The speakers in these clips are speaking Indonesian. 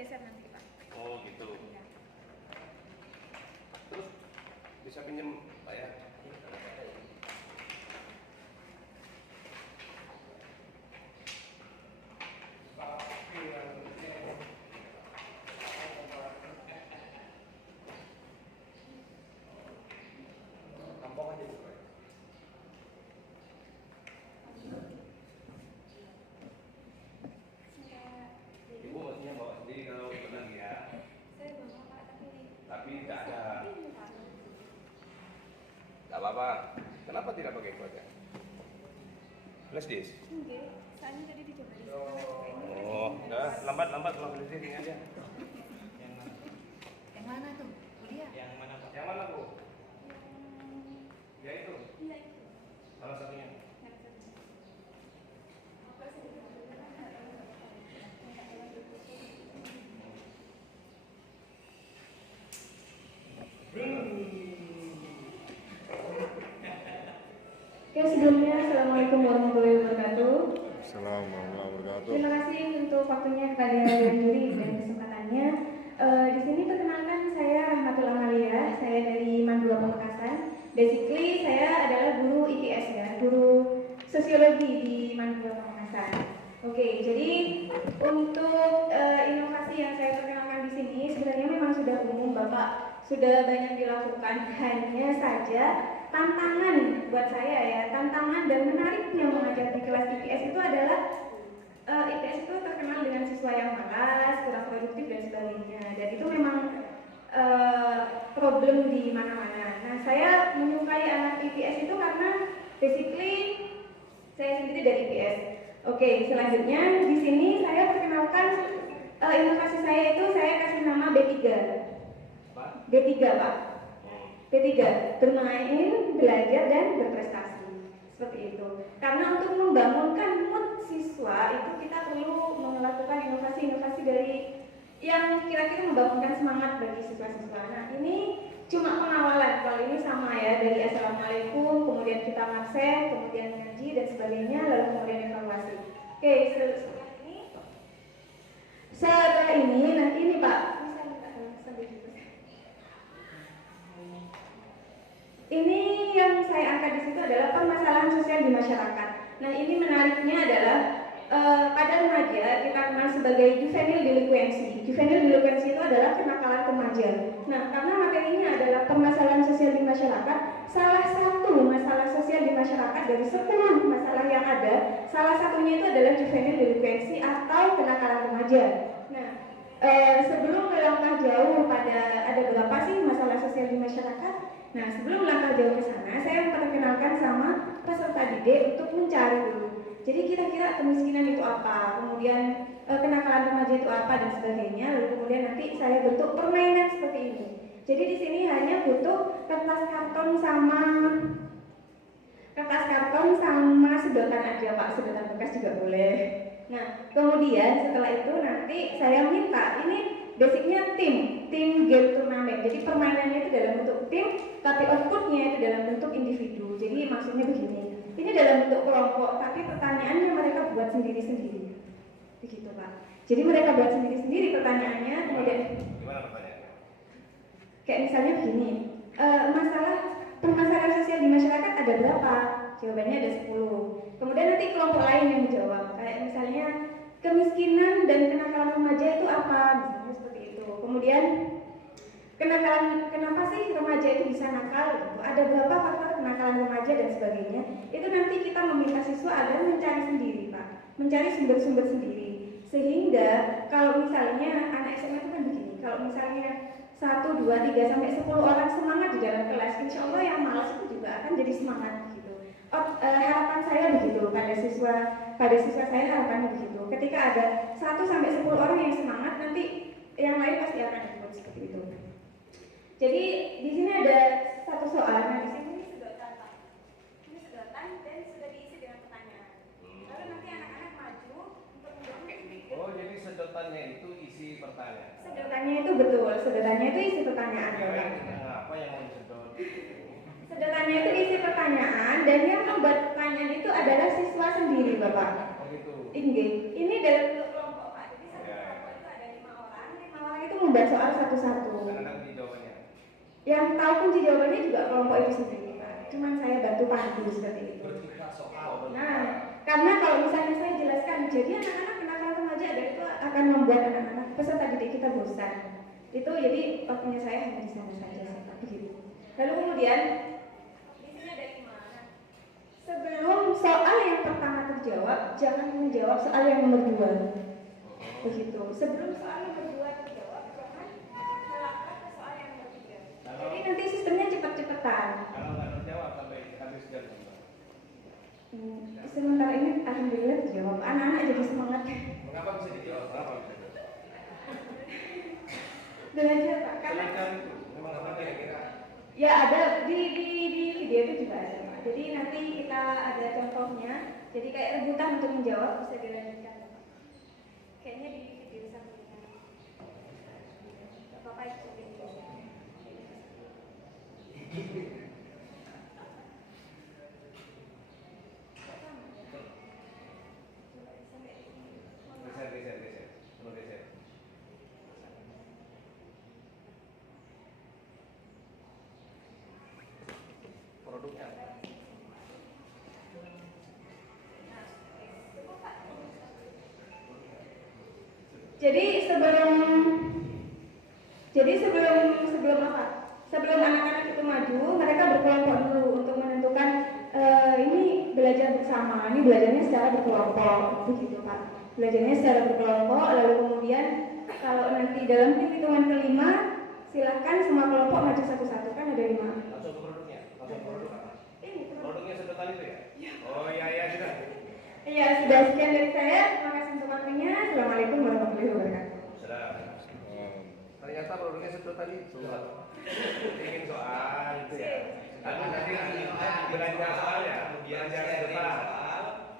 geser nanti Pak. Oh gitu. Ya. Terus bisa pinjam Pak ya? Tampung aja dulu, Pak. Ibu maksudnya bawa sendiri kalau benar ya? Saya bawa Pak, Tapi tidak ada. Tidak apa-apa. Kenapa tidak pakai itu aja? Flash disk? Enggak, soalnya tadi dicoba di sana. Oh, udah lambat-lambat kalau flash disk ini aja. Yang mana tuh? Kuliah? Yang mana Pak? Yang mana Bu? Ya itu. Iya itu. Salah satunya. Oke, sebelumnya Assalamualaikum warahmatullahi wabarakatuh. Assalamualaikum warahmatullahi wabarakatuh. Terima kasih untuk waktunya kepada yang juri dan kesempatannya. Di sini perkenalkan saya Rahmatul Amalia, saya dari Mandua Pamekasan. Basically saya adalah guru IPS ya, guru sosiologi di Mandua Pamekasan. Oke, jadi untuk inovasi yang saya perkenalkan di sini sebenarnya memang sudah umum Bapak, sudah banyak dilakukan, hanya saja tantangan buat saya ya, tantangan dan menariknya mengajar di kelas IPS itu adalah IPS itu terkenal dengan siswa yang malas, kurang produktif dan sebagainya, dan itu memang problem di mana-mana. Nah, saya menyukai anak IPS itu karena basically saya sendiri dari IPS. Oke, selanjutnya di sini saya perkenalkan inovasi saya itu saya kasih nama B3. B3 Pak. B3, bermain, belajar, dan berprestasi. Seperti itu. Karena untuk membangunkan mood siswa itu kita perlu melakukan inovasi-inovasi dari yang kira-kira membangunkan semangat bagi siswa-siswa. Nah, ini cuma pengawalan. Kalau ini sama ya, dari Assalamualaikum, kemudian kita absen, kemudian ngaji dan sebagainya, lalu kemudian evaluasi. Oke, setelah ini nanti ini Pak, bisa minta sambil gitu. Ini yang saya angkat di situ adalah permasalahan sosial di masyarakat. Nah, ini menariknya adalah pada remaja kita kenal sebagai juvenile delinquency. Juvenile delinquency itu adalah kenakalan remaja. Nah, karena materinya adalah permasalahan sosial di masyarakat, salah satu masalah sosial di masyarakat dari 10 masalah yang ada, salah satunya itu adalah juvenile delinquency atau kenakalan remaja. Nah, sebelum melangkah jauh pada ada berapa sih masalah sosial di masyarakat? Nah, sebelum langkah jauh ke sana, saya memperkenalkan sama peserta didik untuk mencari dulu. Jadi kira-kira kemiskinan itu apa, kemudian kenakalan remaja itu apa dan sebagainya. Lalu kemudian nanti saya bentuk permainan seperti ini. Jadi di sini hanya butuh kertas karton sama sedotan aja Pak, sedotan bekas juga boleh. Nah, kemudian setelah itu nanti saya minta ini basicnya tim game turnamen. Jadi permainannya itu dalam bentuk tim, tapi outputnya itu dalam bentuk individu. Jadi maksudnya begini, ini dalam bentuk kelompok, tapi pertanyaannya mereka buat sendiri-sendiri. Begitu Pak. Jadi mereka buat sendiri-sendiri pertanyaannya, kemudian Gimana pertanyaannya? kayak misalnya begini, permasalahan sosial di masyarakat ada berapa? Jawabannya ada 10. Kemudian nanti kelompok lain yang menjawab, kayak misalnya kemiskinan dan kenakalan remaja itu apa? Misalnya seperti itu. Kemudian kenapa sih remaja itu bisa nakal? Gitu. Ada berapa faktor kenakalan remaja dan sebagainya? Itu nanti kita meminta siswa agar mencari sendiri, Pak, mencari sumber-sumber sendiri. Sehingga kalau misalnya anak SMA itu kan begini, kalau misalnya 1, 2, 3 sampai 10 orang semangat di dalam kelas, insya Allah yang malas itu juga akan jadi semangat gitu. Harapan saya begitu pada siswa saya harapannya begitu. Ketika ada 1 sampai 10 orang yang semangat, nanti yang lain pasti akan ikut seperti itu. Jadi di sini ada satu soal. Nah, di sini sedotan Pak. Ini sedotan dan sudah diisi dengan pertanyaan. Lalu nanti anak-anak maju untuk menjawab. Oh, jadi sedotannya itu isi pertanyaan. Sedotannya itu betul, sedotannya itu isi pertanyaan. Apa yang mau disedot? Sedotannya itu isi pertanyaan dan yang membuat pertanyaan itu adalah siswa sendiri, Bapak. Oh gitu. Ini dalam bentuk kelompok, Pak. Jadi satu kelompok itu ada 5 orang, soal satu-satu. Anda kunci jawabannya. Yang tahu kunci jawabannya juga kelompok itu sendiri, Pak. Cuman saya bantu pandu seperti itu. Nah, karena kalau misalnya saya jelaskan, jadi anak-anak kenakalan remaja dan itu akan membuat anak-anak peserta didik kita bosan. Itu jadi waktunya saya hanya di sana saja sih, Pak, begitu. Lalu kemudian di sini ada 5. Sebelum soal yang pertama terjawab, jangan menjawab soal yang nomor 2. Begitu. Sebelum soal nomor 2 terjawab, jangan melangkah ke soal yang nomor 3. Jadi nanti sistemnya cepat-cepatan. Kalau nggak terjawab sampai habis jam. Sementara ini alhamdulillah terjawab. Anak-anak jadi semangat. Mengapa bisa dijawab? Kenapa bisa dijawab? Belajar, Pak. Karena Belajar itu memang apa kira-kira? ya ada di video itu juga ada, Pak. Jadi nanti kita ada contohnya. Jadi kayak rebutan untuk menjawab bisa dilanjutkan, Pak. Kayaknya di video satunya. Gak apa-apa itu video. Geser. Perlu geser. Produknya apa? Sebelum apa? Sebelum anak-anak itu maju, mereka berkelompok dulu untuk menentukan ini belajar bersama, ini belajarnya secara berkelompok, begitu Pak. Belajarnya secara berkelompok, lalu kemudian kalau nanti dalam hitungan kelima, silahkan semua kelompok maju satu-satu, kan ada 5. Langsung ke produknya. Langsung ke produk apa? Ini Produknya sedotan itu ya? Oh iya sudah. Iya, sudah sekian dari saya. Terima kasih untuk waktunya. Assalamualaikum warahmatullahi wabarakatuh. Sudah. Ternyata produknya sedotan itu. Ingin soal itu ya. Nanti belanja soal ya.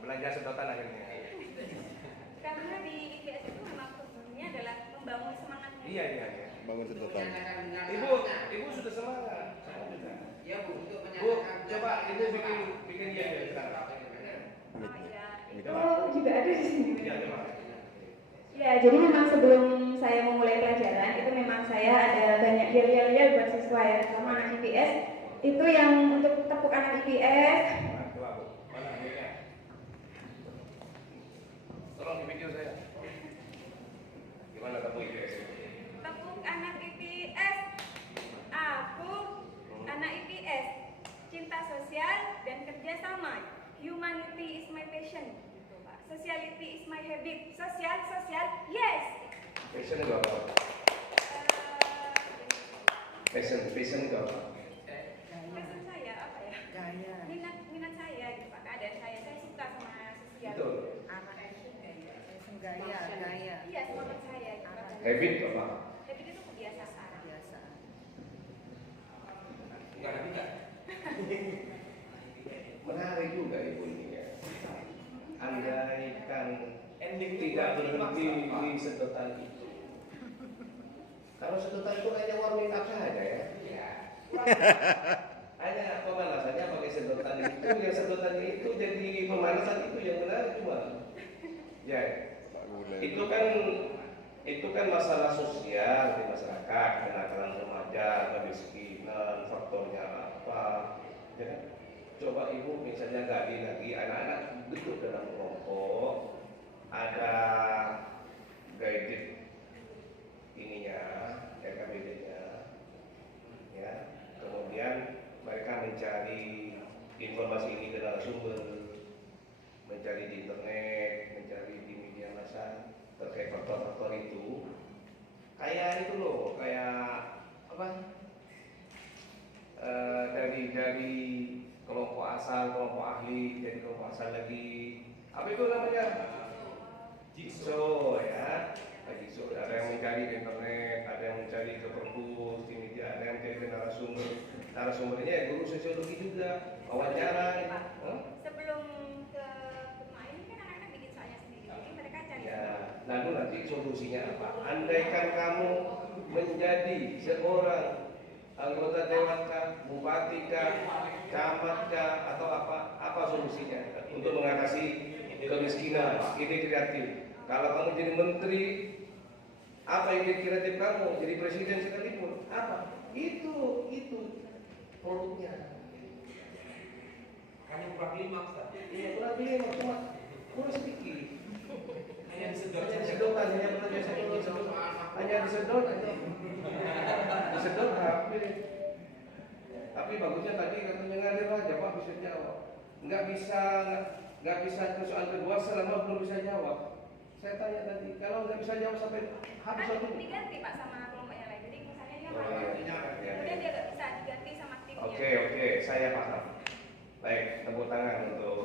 Belanja sedotan akhirnya. Karena di IPS itu memang tujuannya adalah membangun semangatnya. Iya. Bangun sedotan. Ibu sudah semangat. Saya juga. Ya Bu, untuk Bu, coba ini bikin dia ya sekarang. Itu juga ada di sini. Iya, coba. Ya, jadi memang sebelum saya memulai pelajaran itu memang saya ada banyak yel-yel buat siswa ya, sama anak IPS. Itu yang untuk tepuk anak IPS. Coba Bu, mana mic-nya? Tolong di video saya. Gimana tepuk IPS? Tepuk anak IPS. Aku anak IPS. Cinta sosial dan kerjasama. Humanity is my passion. Gitu, Pak. Sociality is my habit. Sosial, yes. Passion itu apa? Passion itu apa? Passion saya apa ya? gaya. Minat saya gitu, Pak. Keadaan saya suka sama sosial. Betul. Anak itu gaya. Iya, semangat saya. Gitu, Pak. Habit apa? Habit itu kebiasaan. Kebiasaan. Bukan habit. Menarik juga ibu ini ya. Andaikan tidak berhenti di sedotan itu. Kalau sedotan itu hanya warming up saja ya. Hanya pemanasannya pakai sedotan itu, yang sedotannya itu jadi pemanasan itu yang menarik cuma. Ya, itu kan masalah sosial di masyarakat, kenakalan remaja, kemiskinan, faktornya apa. Ya kan? Coba ibu misalnya lagi anak-anak duduk dalam kelompok, ada guided ininya, RKBD-nya, ya. Kemudian mereka mencari informasi ini ke narasumber, mencari di internet, mencari di media massa terkait faktor-faktor itu. Kayak itu loh, kayak apa? Dari kelompok asal, kelompok ahli, dari kelompok asal lagi. Apa itu namanya? Jigsaw ya. Jigsaw. Ada yang mencari di internet, ada yang mencari ke perpus, di media, ada yang mencari ke narasumber. Narasumbernya ya guru sosiologi juga, wawancara. Sebelum ke rumah ini kan anak-anak bikin soalnya sendiri, jadi mereka cari. Ya, lalu nanti solusinya apa? Andaikan kamu menjadi seorang anggota dewan kah, bupati kah, camat kah, atau apa solusinya untuk mengatasi kemiskinan? Ini kreatif. Kalau kamu jadi menteri, Apa ide kreatif kamu jadi presiden sekalipun? Apa? Itu produknya. Hanya kurang klimaks, Pak. Iya, kurang lebih cuma kurang sedikit. Hanya disedot Hanya saja. disedot aja, hanya disedot aja. Disedot habis. Tapi bagusnya tadi katanya ngalir aja Pak bisa jawab. Nggak bisa ke soal kedua selama belum bisa jawab. Saya tanya tadi, kalau nggak bisa jawab sampai habis Kan waktu. diganti Pak sama kelompok yang lain. Jadi misalnya dia Oh, makan, iya. kemudian dia nggak bisa diganti sama timnya. Oke, saya paham. Baik, tepuk tangan untuk